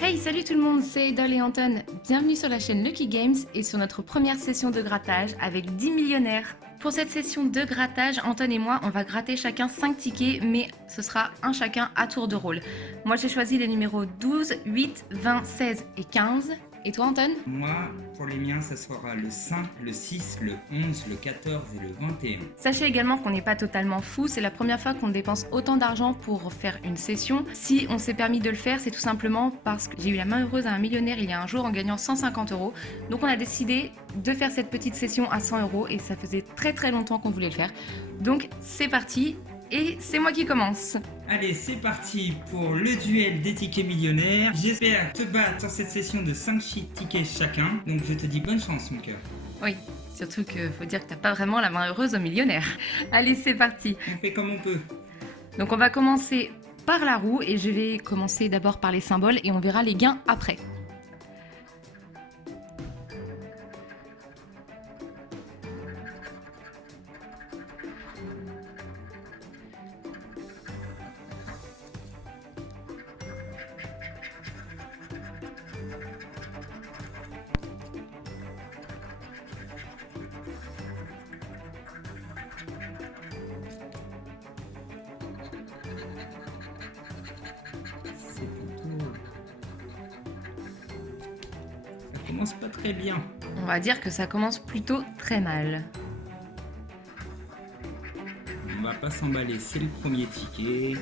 Hey, salut tout le monde, c'est Idol et Anton. Bienvenue sur la chaîne Lucky Games et sur notre première session de grattage avec 10 millionnaires. Pour cette session de grattage, Anton et moi, on va gratter chacun 5 tickets, mais ce sera un chacun à tour de rôle. Moi, j'ai choisi les numéros 12, 8, 20, 16 et 15. Et toi, Anton? Moi, pour les miens, ça sera le 5, le 6, le 11, le 14 et le 21. Sachez également qu'on n'est pas totalement fou, c'est la première fois qu'on dépense autant d'argent pour faire une session. Si on s'est permis de le faire, c'est tout simplement parce que j'ai eu la main heureuse à un millionnaire il y a un jour en gagnant 150 €. Donc on a décidé de faire cette petite session à 100 € et ça faisait très longtemps qu'on voulait le faire. Donc c'est parti et c'est moi qui commence. Allez, c'est parti pour le duel des tickets millionnaires. J'espère te battre sur cette session de 5 tickets chacun. Donc je te dis bonne chance, mon cœur. Oui, surtout que faut dire que t'as pas vraiment la main heureuse au millionnaire. Allez, c'est parti. On fait comme on peut. Donc on va commencer par la roue et je vais commencer d'abord par les symboles et on verra les gains après. C'est plutôt... Ça commence pas très bien. On va dire que ça commence plutôt très mal. On va pas s'emballer, c'est le premier ticket.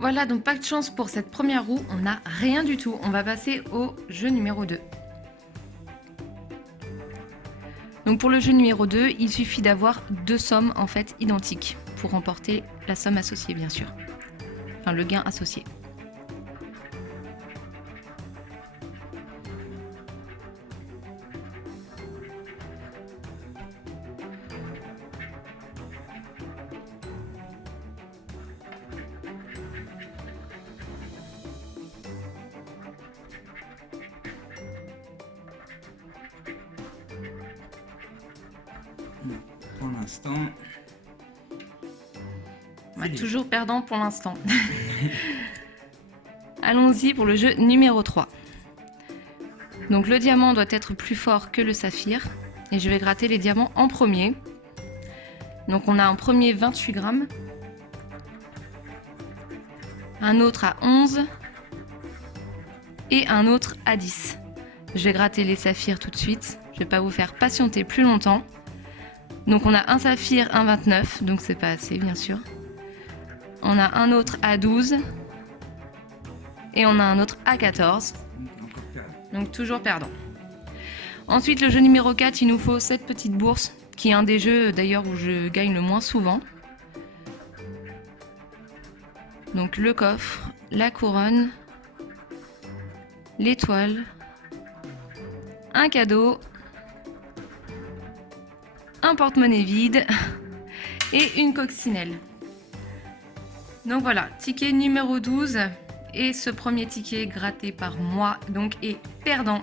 Voilà, donc pas de chance pour cette première roue, on n'a rien du tout. On va passer au jeu numéro 2. Donc pour le jeu numéro 2, il suffit d'avoir deux sommes en fait identiques pour remporter la somme associée bien sûr. Enfin le gain associé. Pour l'instant... Ouais, toujours perdant pour l'instant. Allons-y pour le jeu numéro 3. Donc le diamant doit être plus fort que le saphir. Et je vais gratter les diamants en premier. Donc on a un premier 28 grammes. Un autre à 11. Et un autre à 10. Je vais gratter les saphirs tout de suite. Je ne vais pas vous faire patienter plus longtemps. Donc on a un saphir, un 29. Donc c'est pas assez bien sûr. On a un autre à 12 et on a un autre à 14. Donc toujours perdant. Ensuite le jeu numéro 4, il nous faut cette petite bourse qui est un des jeux d'ailleurs où je gagne le moins souvent. Donc le coffre, la couronne, l'étoile, un cadeau, un porte-monnaie vide et une coccinelle. Donc voilà, ticket numéro 12 et ce premier ticket gratté par moi donc est perdant.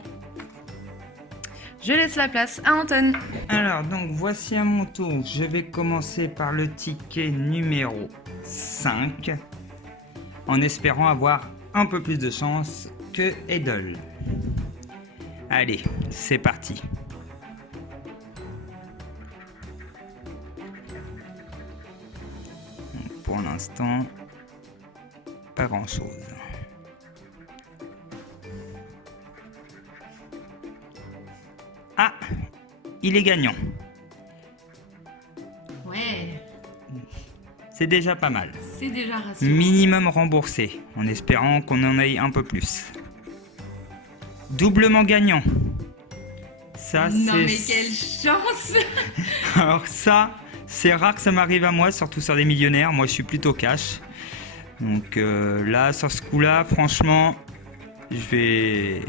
Je laisse la place à Anton. Alors, donc voici à mon tour. Je vais commencer par le ticket numéro 5 en espérant avoir un peu plus de chance que Idol. Allez, c'est parti. Pour l'instant, pas grand chose. Ah, il est gagnant. Ouais, C'est déjà pas mal. c'est déjà rassurant. Minimum remboursé, en espérant qu'on en aille un peu plus. Doublement gagnant. Ça, Non c'est... mais quelle chance. Alors ça, c'est rare que ça m'arrive à moi, surtout sur des millionnaires. Moi, je suis plutôt cash. Donc là, sur ce coup-là, franchement, je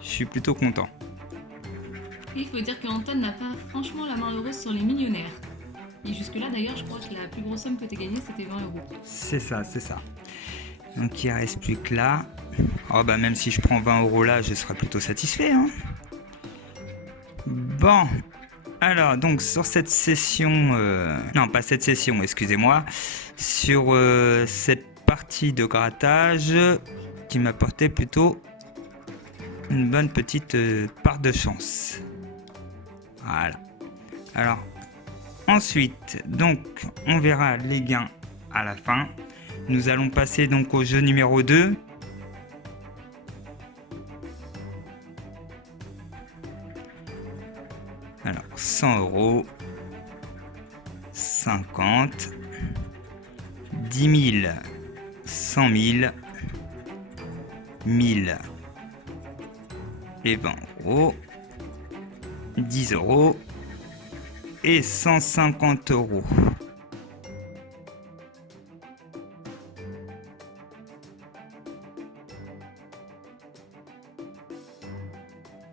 suis plutôt content. Il faut dire que Anton n'a pas franchement la main heureuse sur les millionnaires. Et jusque-là, d'ailleurs, je crois que la plus grosse somme que tu as gagnée, c'était 20 €. C'est ça, c'est ça. Donc il ne reste plus que là. Oh bah même si je prends 20 € là, je serai plutôt satisfait. Hein. Bon. Alors donc sur cette session... Non, pas cette session, excusez-moi. Sur cette partie de grattage qui m'apportait plutôt une bonne petite part de chance. Voilà. Alors, ensuite, donc, on verra les gains à la fin. Nous allons passer donc au jeu numéro 2. Alors, 100 €, 50, 10 000, 100 000, 1000 et 20 €, 10 € et 150 €.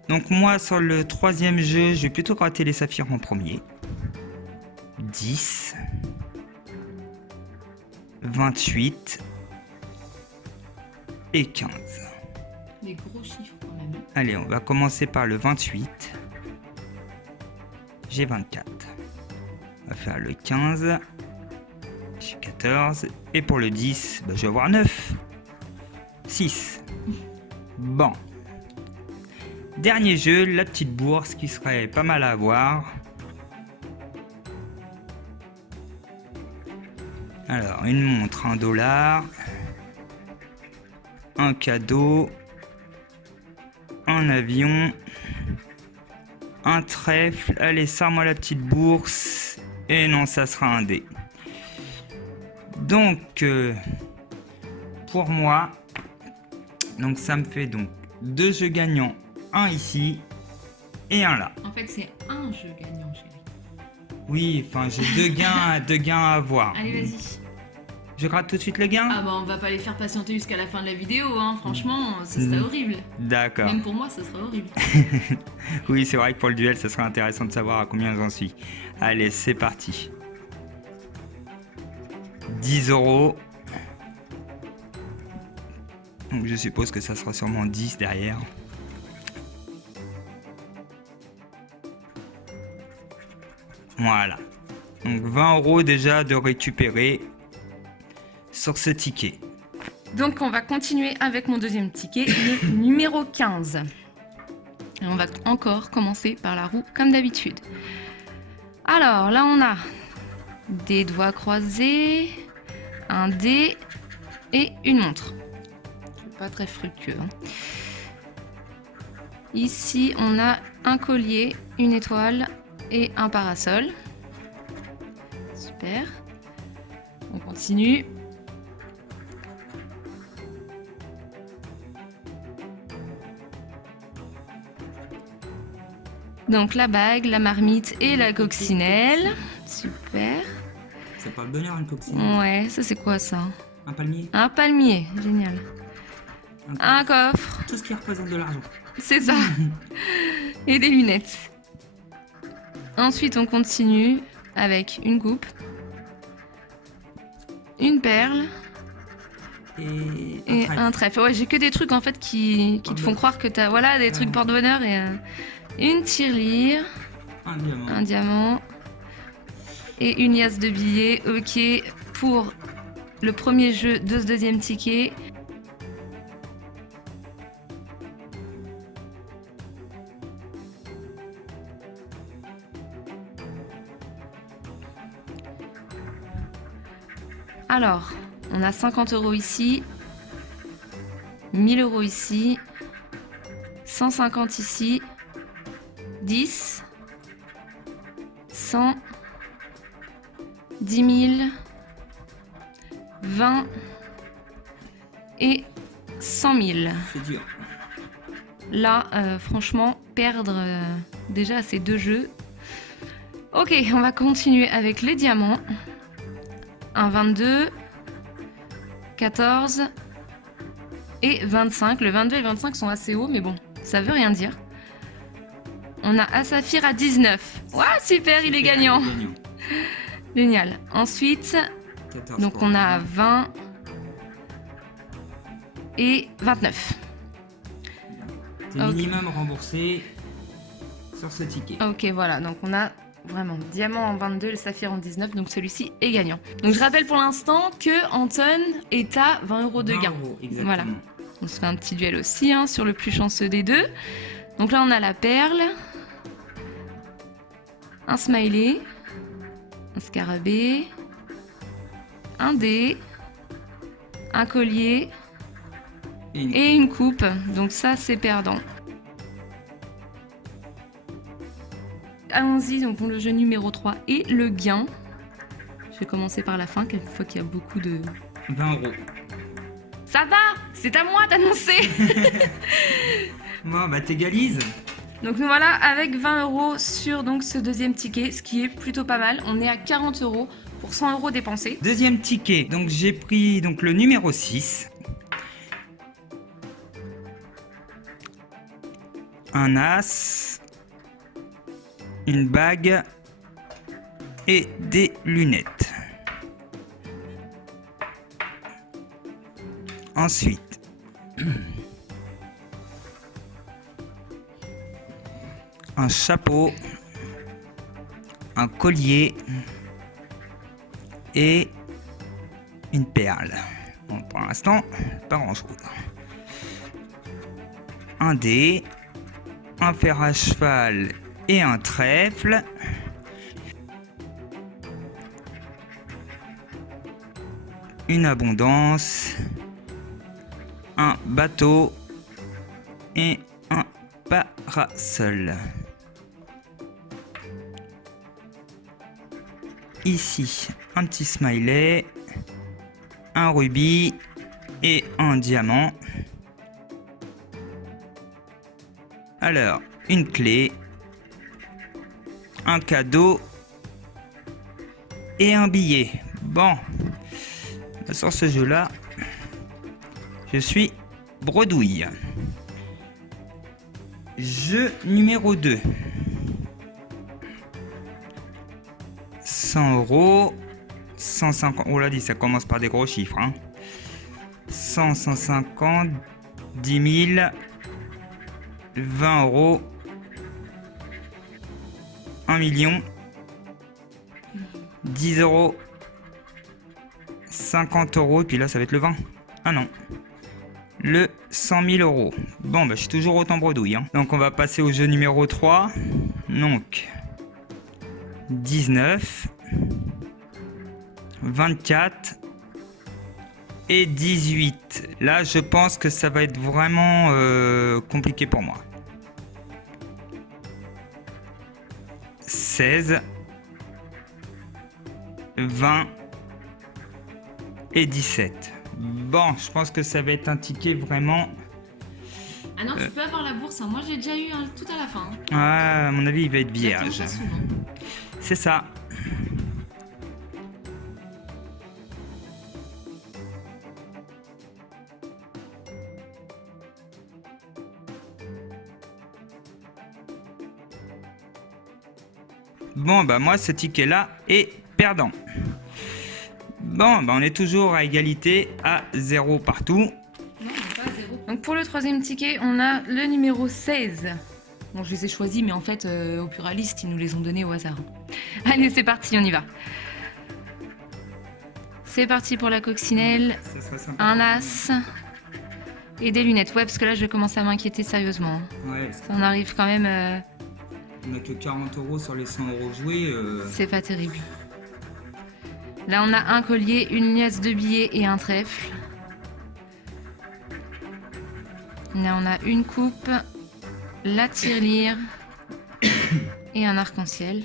Donc moi sur le troisième jeu, je vais plutôt gratter les saphirs en premier. 10, 28 et 15. Des gros chiffres quand même. Allez, on va commencer par le 28. J'ai 24. On va faire le 15. J'ai 14. Et pour le 10, bah, je vais avoir 9. 6. Bon. Dernier jeu, la petite bourse qui serait pas mal à avoir. Alors, une montre, $1. Un cadeau. Un avion. Un trèfle. Allez, sors-moi la petite bourse. Et non, ça sera un dé. Donc, pour moi, donc ça me fait donc 2 jeux gagnants. Un ici et un là. En fait, c'est un jeu gagnant, chérie. Oui, enfin, j'ai deux gains à avoir. Allez, vas-y. Je gratte tout de suite le gain? Ah bah, on va pas les faire patienter jusqu'à la fin de la vidéo, hein. Franchement, ce serait horrible. D'accord. Même pour moi, ce serait horrible. Oui, c'est vrai que pour le duel, ça serait intéressant de savoir à combien j'en suis. Allez, c'est parti. 10 €. Donc, je suppose que ça sera sûrement 10 derrière. Voilà. Donc 20 € déjà de récupérer sur ce ticket. Donc on va continuer avec mon deuxième ticket, le numéro 15. Et on va encore commencer par la roue comme d'habitude. Alors là on a des doigts croisés, un dé et une montre. C'est pas très fructueux. Hein. Ici on a un collier, une étoile et un parasol. Super. On continue. Donc la bague, la marmite et la coccinelle. Super. Ça parle bonheur une coccinelle. Ouais, ça c'est quoi ça? Un palmier. Un palmier, génial. Un coffre. Tout ce qui représente de l'argent. C'est ça. Et des lunettes. Ensuite, on continue avec une coupe, une perle et un trèfle. Ouais, j'ai que des trucs en fait qui te font croire que t'as des trucs porte-bonheur et une tirelire, un diamant et une liasse de billets. Ok, pour le premier jeu de ce deuxième ticket. Alors, on a 50 € ici, 1000 € ici, 150 ici, 10, 100, 10 000, 20 et 100 000. C'est dur. Là, franchement, perdre déjà ces deux jeux. Ok, on va continuer avec les diamants. Un 22, 14 et 25. Le 22 et le 25 sont assez hauts, mais bon, ça veut rien dire. On a un saphir à 19. Ouah, super, il est gagnant. Génial. Ensuite, 14, donc on a 20, et 29. C'est minimum remboursé sur ce ticket. Ok, voilà, donc on a vraiment diamant en 22 et le saphir en 19, donc celui-ci est gagnant. Donc je rappelle pour l'instant que Anton est à 20 € de gain. 20 €, exactement. Voilà. On se fait un petit duel aussi hein, sur le plus chanceux des deux. Donc là on a la perle, un smiley, un scarabée, un dé, un collier et une coupe. Donc ça c'est perdant. Allons-y donc pour le jeu numéro 3 et le gain. Je vais commencer par la fin, quelquefois qu'il y a beaucoup de... 20 €. Ça va, c'est à moi d'annoncer. Bon, bah t'égalises. Donc nous voilà avec 20 € sur donc, ce deuxième ticket, ce qui est plutôt pas mal. On est à 40 € pour 100 € dépensés. Deuxième ticket, donc j'ai pris donc, le numéro 6. Un as, une bague et des lunettes. Ensuite, un chapeau, un collier et une perle. Bon, pour l'instant, pas grand chose. Un dé, un fer à cheval et un trèfle. Une abondance, un bateau et un parasol. Ici, un petit smiley, un rubis et un diamant. Alors, une clé, un cadeau et un billet. Bon, sur ce jeu-là, je suis bredouille. Jeu numéro 2. 100 €, 150, oh là dit, ça commence par des gros chiffres. Hein. 100, 150, 10 000, 20 €, 1 million, 10 €, 50 €, et puis là ça va être le 20. Ah non. Le 100 000 €. Bon, bah, je suis toujours autant bredouille. Hein. Donc, on va passer au jeu numéro 3. Donc, 19, 24 et 18. Là, je pense que ça va être vraiment compliqué pour moi. 16, 20 et 17. Bon, je pense que ça va être un ticket vraiment... Ah non, tu peux avoir la bourse. Hein. Moi, j'ai déjà eu tout à la fin. Hein. Ah, à mon avis, il va être vierge. C'est ça. Bon, bah moi, ce ticket-là est perdant. Bon, bah on est toujours à égalité, à 0 partout. Non, pas à 0. Donc pour le troisième ticket, on a le numéro 16. Bon, je les ai choisis, mais en fait, au pluraliste, ils nous les ont donnés au hasard. Allez, c'est parti, on y va. C'est parti pour la coccinelle. Un as et des lunettes. Ouais, parce que là, je vais commencer à m'inquiéter sérieusement. Ouais. Ça en arrive quand même... On n'a que 40 € sur les 100 € joués. C'est pas terrible. Là, on a un collier, une liasse de billets et un trèfle. Là, on a une coupe, la tirelire et un arc-en-ciel.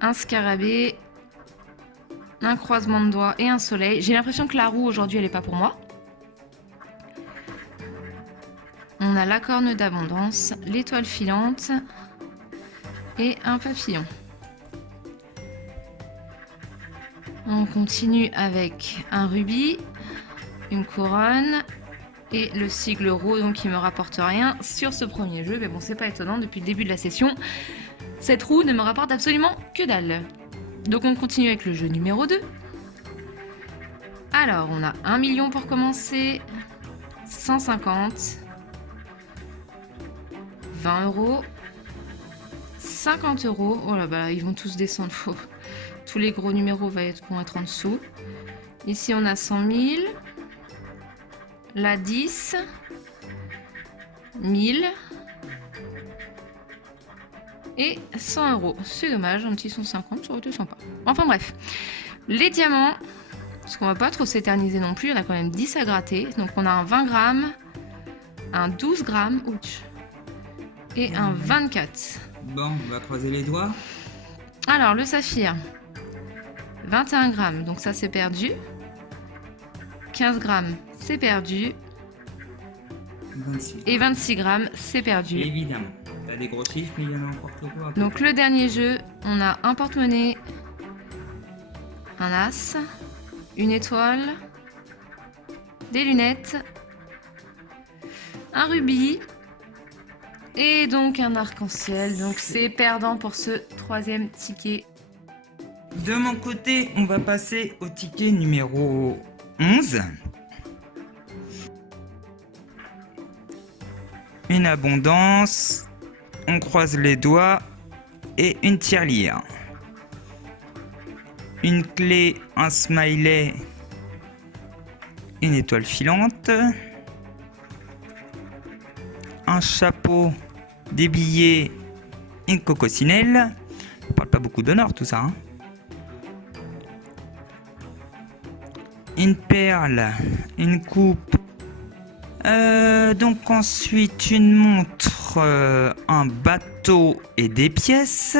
Un scarabée, un croisement de doigts et un soleil. J'ai l'impression que la roue, aujourd'hui, elle n'est pas pour moi. On a la corne d'abondance, l'étoile filante et un papillon. On continue avec un rubis, une couronne et le sigle rouge donc qui me rapporte rien sur ce premier jeu. Mais bon, c'est pas étonnant, depuis le début de la session, cette roue ne me rapporte absolument que dalle. Donc on continue avec le jeu numéro 2. Alors, on a 1 million pour commencer, 150, 20 euros, 50 euros. Oh là bah, ils vont tous descendre. Tous les gros numéros vont être en dessous. Ici, on a 100 000, la 10, 1000 et 100 euros. C'est dommage, un petit 150, ça aurait été sympa. Enfin bref, les diamants, parce qu'on va pas trop s'éterniser non plus, on a quand même 10 à gratter. Donc on a un 20 grammes, un 12 grammes, ouch, et un 24. Bon, on va croiser les doigts. Alors le saphir, 21 grammes, donc ça c'est perdu. 15 grammes, c'est perdu. 26. Et 26 grammes, c'est perdu. Évidemment. T'as des gros chiffres, mais il y en a encore plus gros. Donc le dernier jeu, on a un porte-monnaie, un as, une étoile, des lunettes, un rubis et donc un arc-en-ciel. Donc c'est perdant pour ce troisième ticket. De mon côté, on va passer au ticket numéro 11. Une abondance, on croise les doigts et une tirelire. Une clé, un smiley, une étoile filante, un chapeau, des billets, une coccinelle. On parle pas beaucoup d'honneur tout ça. Hein. Une perle, une coupe. Donc ensuite une montre, un bateau et des pièces.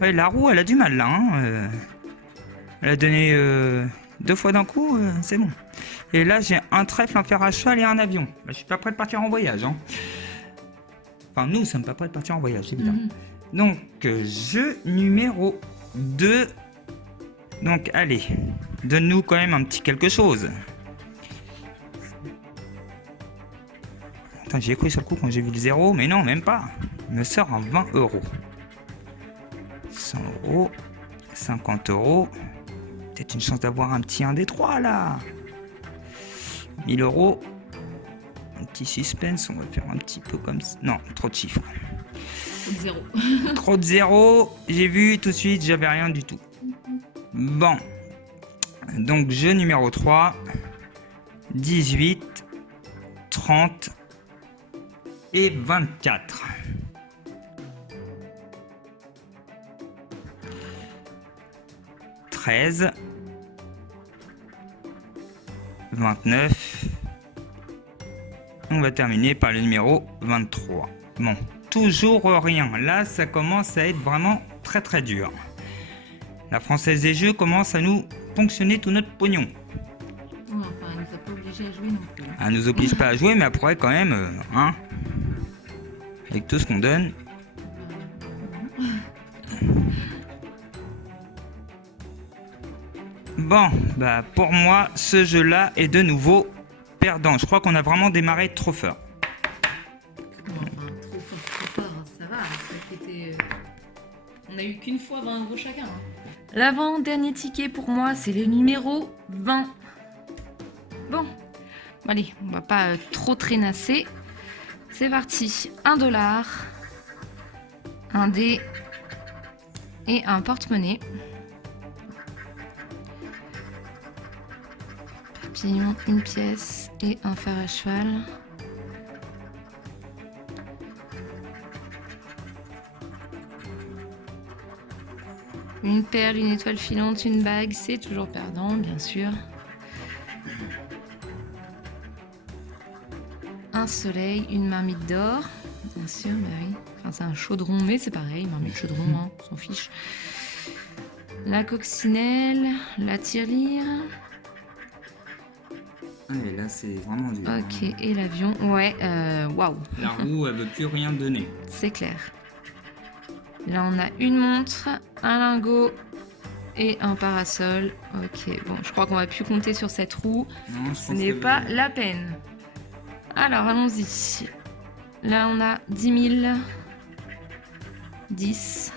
Ouais, la roue elle a du mal là. Hein. Elle a donné 2 fois d'un coup, c'est bon. Et là j'ai un trèfle, un fer à cheval et un avion. Bah, je suis pas prêt de partir en voyage. Hein. Enfin nous sommes pas prêts de partir en voyage évidemment. Donc jeu numéro 2. Donc allez, donne-nous quand même un petit quelque chose. Attends, j'ai cru sur le coup quand j'ai vu le 0, mais non, même pas. Il me sort un 20 euros. 100 euros, 50 euros. Peut-être une chance d'avoir un petit 1 des 3 là. 1000 euros. Un petit suspense, on va faire un petit peu comme ça. Non, trop de chiffres. Zéro. Trop de 0. J'ai vu tout de suite, j'avais rien du tout. Bon. Donc jeu numéro 3. 18, 30 et 24. « 13, 29. On va terminer par le numéro 23. Bon, toujours rien. Là, ça commence à être vraiment très très dur. La Française des Jeux commence à nous ponctionner tout notre pognon. Enfin, elle nous a pas obligés à jouer non plus. Elle nous oblige pas à jouer, mais elle pourrait quand même, hein, avec tout ce qu'on donne. Bon, bah pour moi, ce jeu-là est de nouveau perdant. Je crois qu'on a vraiment démarré trop fort. Trop fort, ça va. On a eu qu'une fois 20 euros chacun. L'avant-dernier ticket pour moi, c'est le numéro 20. Bon, allez, on va pas trop traînasser. C'est parti. 1 $, un dé et un porte-monnaie. Papillon, une pièce et un fer à cheval. Une perle, une étoile filante, une bague, c'est toujours perdant, bien sûr. Un soleil, une marmite d'or, bien sûr, bah oui. Enfin, c'est un chaudron, mais c'est pareil, marmite chaudron, hein, on s'en fiche. La coccinelle, la tirelire. Et là, c'est vraiment dur. Ok, et l'avion, ouais, waouh. La roue, elle veut plus rien donner. C'est clair. Là, on a une montre, un lingot et un parasol. Ok, bon, je crois qu'on va plus compter sur cette roue. Non, Ce n'est pas la peine. Alors, allons-y. Là, on a 10 000, 10,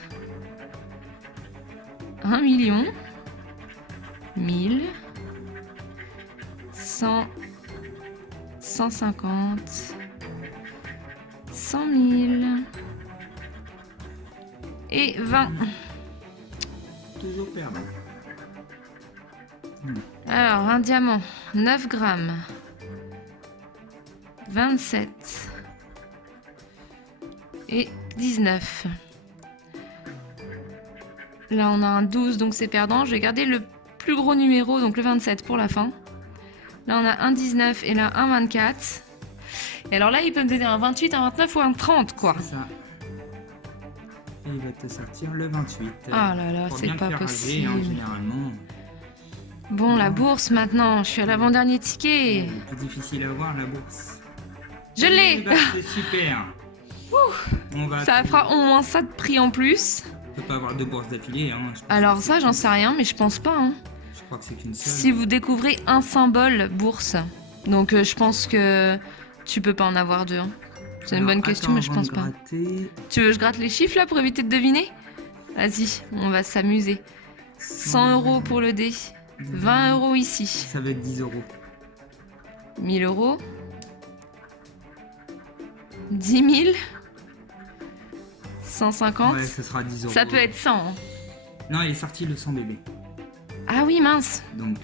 1 million, 1000, 100, 150, 100 000 et 20. Toujours perdant. Alors, un diamant, 9 grammes, 27 et 19. Là, on a un 12, donc c'est perdant. Je vais garder le plus gros numéro, donc le 27 pour la fin. Là, on a un 19 et là, un 24. Et alors là, il peut me donner un 28, un 29 ou un 30, quoi. C'est ça. Et il va te sortir le 28. Ah là là, Pour c'est bien te pas faire rager, possible. hein, généralement. Bon, la bourse maintenant. Je suis à l'avant-dernier ticket. C'est plus difficile à voir la bourse. Je Eh l'ai. ben, c'est super. On va Ça fera au moins ça de prix en plus. On peut pas avoir deux bourses d'affilée. Hein. Je pense Alors que ça, c'est j'en qu'une- sais rien, mais je pense pas. Hein. Je crois que c'est qu'une seule. Si vous découvrez un symbole bourse, donc je pense que tu peux pas en avoir deux. Hein. C'est une Alors, bonne question, attends, mais je avant pense de pas. gratter, Tu veux que je gratte les chiffres là pour éviter de deviner? Vas-y, on va s'amuser. 100 € pour le dé, 20 € ici, ça va être 10 euros. 1000 €, 10 000, 150, Ouais, ce sera 10 euros. ça peut être 100. Hein. Non, il est sorti le 100 bébé. Ah oui, mince. Donc.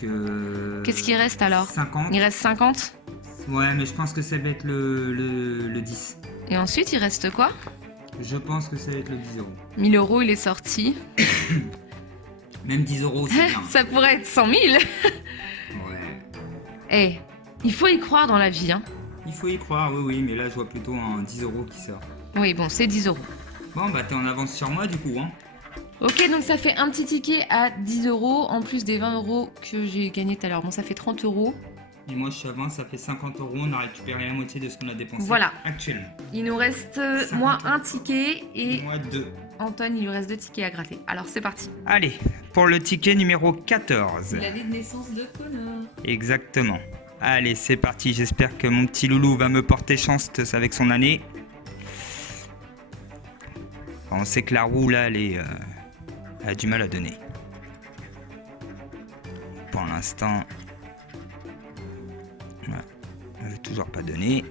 Qu'est-ce qui reste alors? 50. Il reste 50. Ouais, mais je pense que ça va être le 10. Et ensuite, il reste quoi? Je pense que ça va être le 10 euros. 1000 €, il est sorti. Même 10 euros, c'est bien. Ça pourrait être 100 000. Ouais. Eh, il faut y croire dans la vie. Hein. Il faut y croire, oui, oui, mais là, je vois plutôt un 10 euros qui sort. Oui, bon, c'est 10 €. Bon, bah, t'es en avance sur moi, du coup, hein. Ok, donc ça fait un petit ticket à 10 € en plus des 20 € que j'ai gagné tout à l'heure. Bon, ça fait 30 €. Et moi, je suis à 20, ça fait 50 euros. On a récupéré la moitié de ce qu'on a dépensé Voilà. actuellement. Il nous reste 50 moi €. un ticket et Moi, 2. Antoine, il lui reste 2 tickets à gratter. Alors c'est parti. Allez, pour le ticket numéro 14. L'année de naissance de Connor. Exactement. Allez, c'est parti. J'espère que mon petit loulou va me porter chance avec son année. On sait que la roue, là, elle a du mal à donner. Pour l'instant, ouais, elle veut toujours pas donner.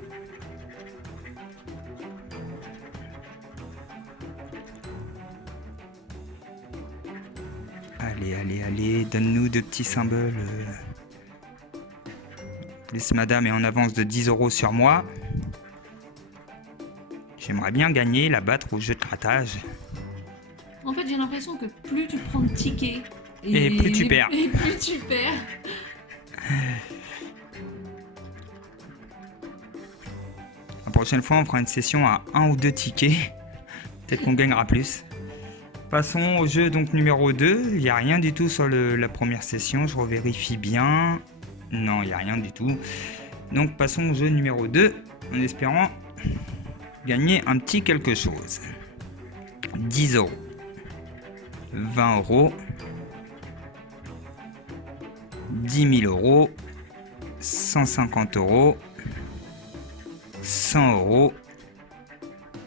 Allez, allez, allez, donne-nous de petits symboles. Plus madame est en avance de 10 € sur moi. J'aimerais bien gagner, la battre au jeu de grattage. En fait, j'ai l'impression que plus tu prends de tickets Et plus tu perds. Et plus tu perds. La prochaine fois, on fera une session à 1 ou 2 tickets. Peut-être qu'on gagnera plus. Passons au jeu donc numéro 2. Il n'y a rien du tout sur la première session. Je revérifie bien. Non, il n'y a rien du tout. Donc passons au jeu numéro 2 en espérant gagner un petit quelque chose. 10 €. 20 €. 10 000 €. 150 €. 100 €.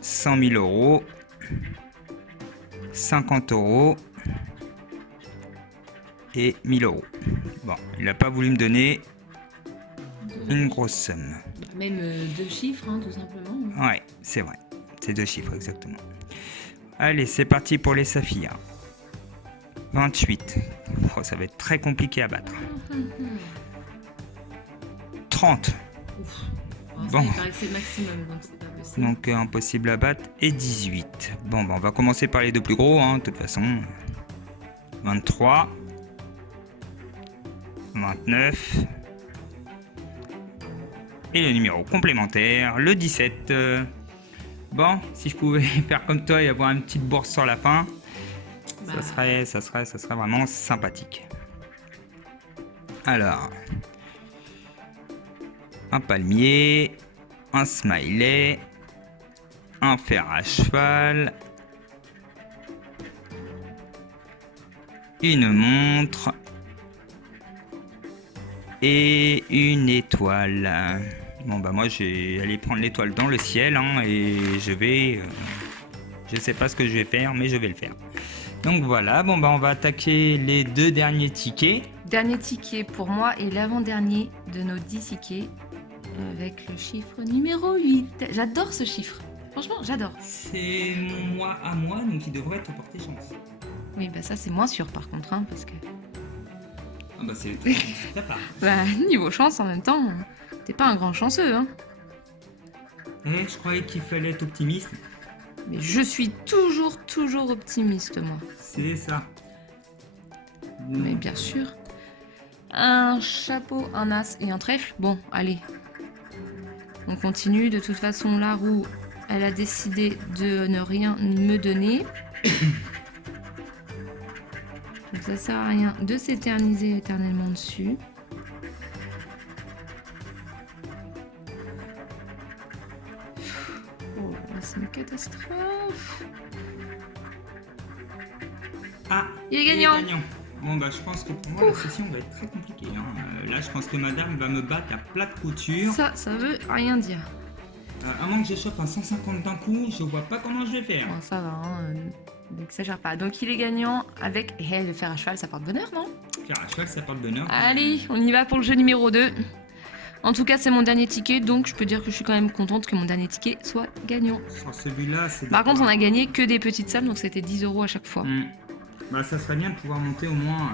100 000 €. 50 € et 1000 €. Bon, il n'a pas voulu me donner une grosse somme. Même 2 chiffres, hein, tout simplement. Ouais, c'est vrai. C'est 2 chiffres exactement. Allez, c'est parti pour les saphirs. 28. Oh, ça va être très compliqué à battre. 30. Ouf. Bon. Il paraît que c'est le maximum, donc c'est pas possible. Donc impossible à battre. Et 18. Bon, bah, on va commencer par les deux plus gros, hein, de toute façon. 23. 29. Et le numéro complémentaire, le 17. Bon, si je pouvais faire comme toi et avoir une petite bourse sur la fin, Bah, ça serait vraiment sympathique. Alors, un palmier, un smiley, un fer à cheval, une montre et une étoile. Bon bah moi je vais aller prendre l'étoile dans le ciel, hein, et je vais... je sais pas ce que je vais faire, mais je vais le faire. Donc voilà, bon bah on va attaquer les deux derniers tickets. Dernier ticket pour moi et l'avant-dernier de nos 10 tickets avec le chiffre numéro 8. J'adore ce chiffre. Franchement, j'adore. C'est mon mois à moi, donc il devrait te porter chance. Oui, bah ça c'est moins sûr par contre, hein, parce que... Ah bah c'est ta part. Bah, niveau chance en même temps, t'es pas un grand chanceux, hein. Je croyais qu'il fallait être optimiste. Mais je suis toujours optimiste, moi. C'est ça. Mais bien sûr. Un chapeau, un as et un trèfle. Bon, allez. On continue. De toute façon, la roue, elle a décidé de ne rien me donner. Donc ça sert à rien de s'éterniser éternellement dessus. Oh, là, c'est une catastrophe. Ah, Il est gagnant. Bon bah je pense que pour moi la session va être très compliquée. Hein. Là je pense que madame va me battre à plat de couture. Ça veut rien dire. À moins que je chope un 150 d'un coup, je vois pas comment je vais faire. Bon, ça va, hein, n'exagère pas. Donc il est gagnant avec le fer à cheval, ça porte bonheur, non? Fer à cheval, ça porte bonheur. Allez, on y va pour le jeu numéro 2. En tout cas, c'est mon dernier ticket, donc je peux dire que je suis quand même contente que mon dernier ticket soit gagnant. Sur celui-là, c'est... Par contre, on a gagné que des petites sommes, donc c'était 10 € à chaque fois. Bah ça serait bien de pouvoir monter au moins...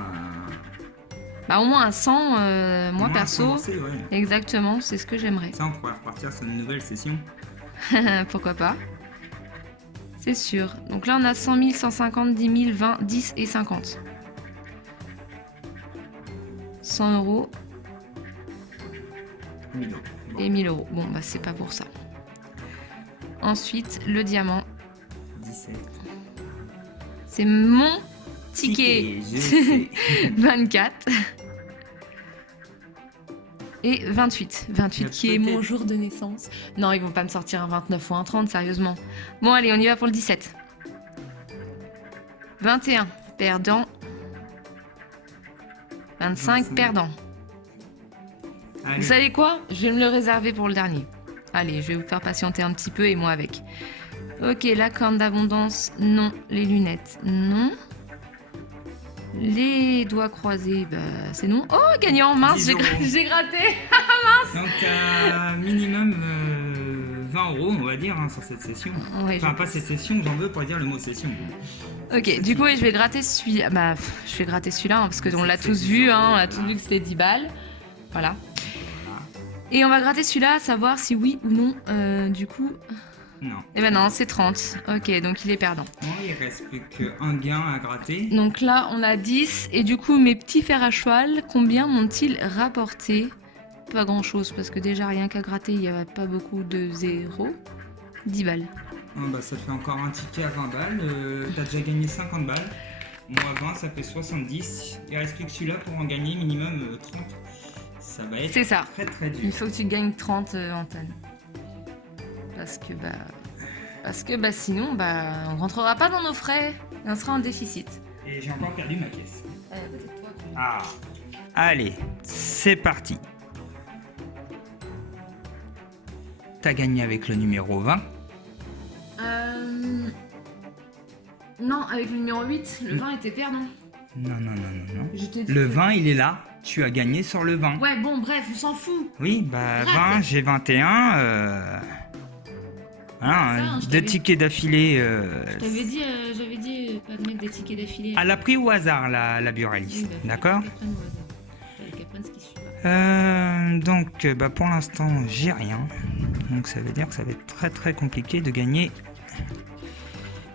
Bah au moins à 100, moi perso. Commencer, ouais. Exactement, c'est ce que j'aimerais. Ça, on pourrait repartir sur une nouvelle session. Pourquoi pas? C'est sûr. Donc là, on a 100 000, 150, 10 000, 20, 10 et 50. 100 € 1000 euros. Bon. et 1000 €. Bon, bah c'est pas pour ça. Ensuite, le diamant. 17. C'est mon ticket. Je sais. 24. Et 28. 28 qui est mon jour de naissance. Non, ils vont pas me sortir un 29 ou un 30, sérieusement. Bon, allez, on y va pour le 17. 21, perdant. 25, perdant. Allez. Vous savez quoi? Je vais me le réserver pour le dernier. Allez, je vais vous faire patienter un petit peu et moi avec. Ok, la corne d'abondance, non. Les lunettes, non. Les doigts croisés, bah, c'est non. Oh, gagnant, mince, 10 €. j'ai gratté. Donc minimum 20 €, on va dire, hein, sur cette session. Ouais, Enfin, pas cette session, j'en veux pour dire le mot session. ok, du coup, je vais gratter celui-là. Bah, je vais gratter celui-là, hein, parce que on l'a tous vu, hein, on a tous vu que c'était 10 balles. Voilà. Et on va gratter celui-là, à savoir si oui ou non, du coup... Non. Eh ben non, c'est 30. Ok, donc il est perdant. Bon, il reste plus qu'un gain à gratter. Donc là, on a 10. Et du coup, mes petits fers à cheval, combien m'ont-ils rapporté? Pas grand-chose, parce que déjà, rien qu'à gratter, il n'y a pas beaucoup de zéro. 10 balles. Oh, bah, ça te fait encore un ticket à 20 balles. T'as déjà gagné 50 balles. Moins 20, ça fait 70. Il reste plus que celui-là pour en gagner minimum 30. Ça va être très très dur. Il faut que tu gagnes 30, Antoine. Parce que sinon, on rentrera pas dans nos frais et on sera en déficit. Et j'ai encore perdu ma caisse. Peut-être toi. Ah. Allez, c'est parti. T'as gagné avec le numéro 20. Non, avec le numéro 8, le 20 était perdant. Non. Je t'ai dit Le que- 20, il est là. Tu as gagné sur le 20. Ouais, bon, bref, on s'en fout. Oui, bah Arrête. 20, j'ai 21. Voilà, Ça, je 2 t'avais- tickets d'affilée. J'avais dit pas de mettre des tickets d'affilée. Elle a pris au hasard la buraliste. D'accord. Donc pour l'instant j'ai rien. Donc ça veut dire que ça va être très très compliqué de gagner.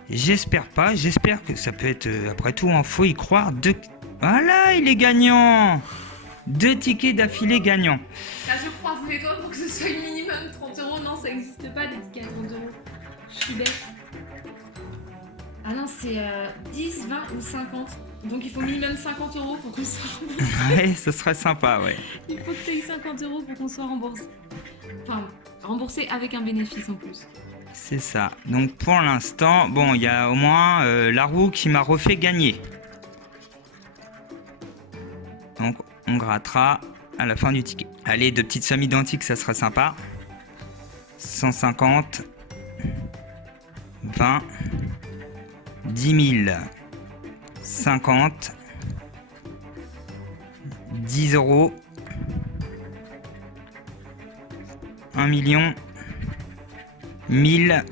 J'espère pas. J'espère que ça peut être après tout, il faut y croire. Voilà, il est gagnant. 2 tickets d'affilée gagnants. Là, je croise les doigts pour que ce soit minimum 30 €. Non, ça n'existe pas des tickets à 30 €. Je suis bête. Ah non, c'est 10, 20 ou 50. Donc il faut minimum 50 € pour qu'on soit remboursé. Ouais, ce serait sympa, ouais. Il faut que tu aies 50 € pour qu'on soit remboursé. Enfin, remboursé avec un bénéfice en plus. C'est ça. Donc pour l'instant, bon, il y a au moins la roue qui m'a refait gagner. Donc on grattera à la fin du ticket. Allez, 2 petites sommes identiques, ça sera sympa. 150, 20, 10 000, 50, 10 euros. 1 million. 1000.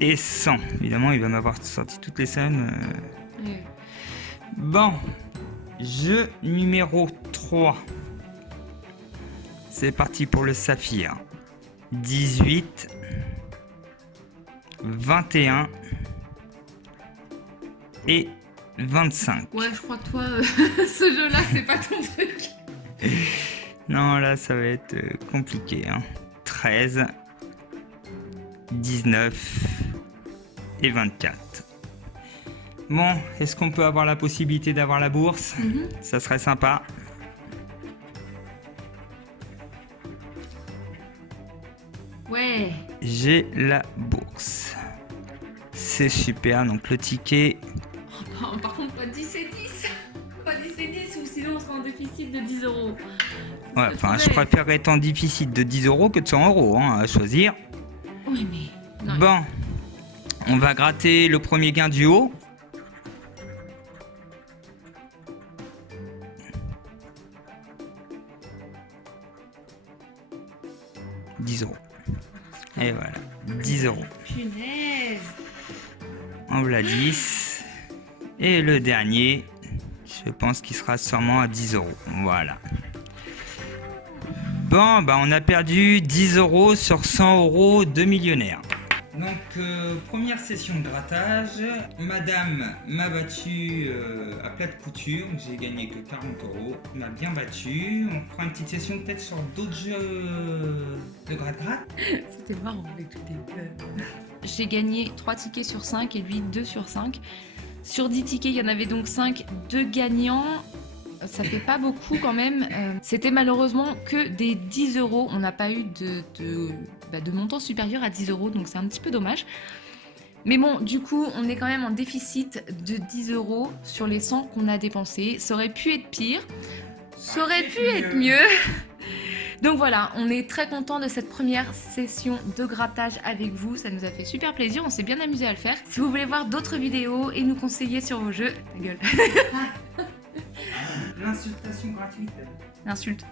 Et 100. Évidemment, il va m'avoir sorti toutes les sommes. Bon. Jeu numéro 3. C'est parti pour le saphir. 18. 21. Et 25. Ouais, je crois que toi, ce jeu-là, c'est pas ton truc. Non, là, ça va être compliqué. 13, 19 et 24. Bon, est-ce qu'on peut avoir la possibilité d'avoir la bourse? Ça serait sympa. Ouais. J'ai la bourse. C'est super, donc le ticket... Oh, par contre, pas 10 et 10. Pas 10 et 10, ou sinon on sera en déficit de 10 euros. Ouais, enfin, je préférerais être en déficit de 10 euros que de 100 euros, à choisir. Oui, mais... Non. Bon, on va gratter le premier gain du haut. « 10 euros. » Et voilà, 10 euros. Punaise. En voilà 10. Et le dernier, je pense qu'il sera sûrement à 10 euros. Voilà. Bon, bah on a perdu 10 euros sur 100 euros de millionnaire. Donc, première session de grattage. Madame m'a battu à plat de couture. J'ai gagné que 40 euros. M'a bien battu. On fera une petite session peut-être sur d'autres jeux de gratte-gratte. C'était marrant avec tous les... J'ai gagné 3 tickets sur 5 et lui 2 sur 5. Sur 10 tickets, il y en avait donc 5, 2 gagnants. Ça fait pas beaucoup quand même. C'était malheureusement que des 10 euros. On n'a pas eu de montant supérieur à 10 euros, donc c'est un petit peu dommage. Mais bon, du coup, on est quand même en déficit de 10 euros sur les 100 qu'on a dépensés. Ça aurait pu être pire. Ça aurait pu être mieux. Donc voilà, on est très content de cette première session de grattage avec vous. Ça nous a fait super plaisir, on s'est bien amusé à le faire. Si vous voulez voir d'autres vidéos et nous conseiller sur vos jeux... Ta gueule. L'insultation gratuite. L'insulte.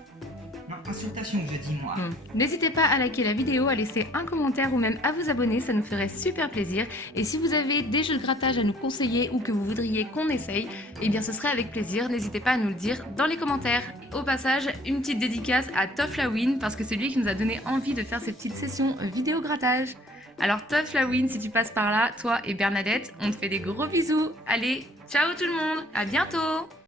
Non, insultation, je dis moi. N'hésitez pas à liker la vidéo, à laisser un commentaire ou même à vous abonner, ça nous ferait super plaisir. Et si vous avez des jeux de grattage à nous conseiller ou que vous voudriez qu'on essaye, eh bien ce serait avec plaisir. N'hésitez pas à nous le dire dans les commentaires. Au passage, une petite dédicace à Toflawin parce que c'est lui qui nous a donné envie de faire ces petites sessions vidéo grattage. Alors Toflawin, si tu passes par là, toi et Bernadette, on te fait des gros bisous. Allez, ciao tout le monde, à bientôt!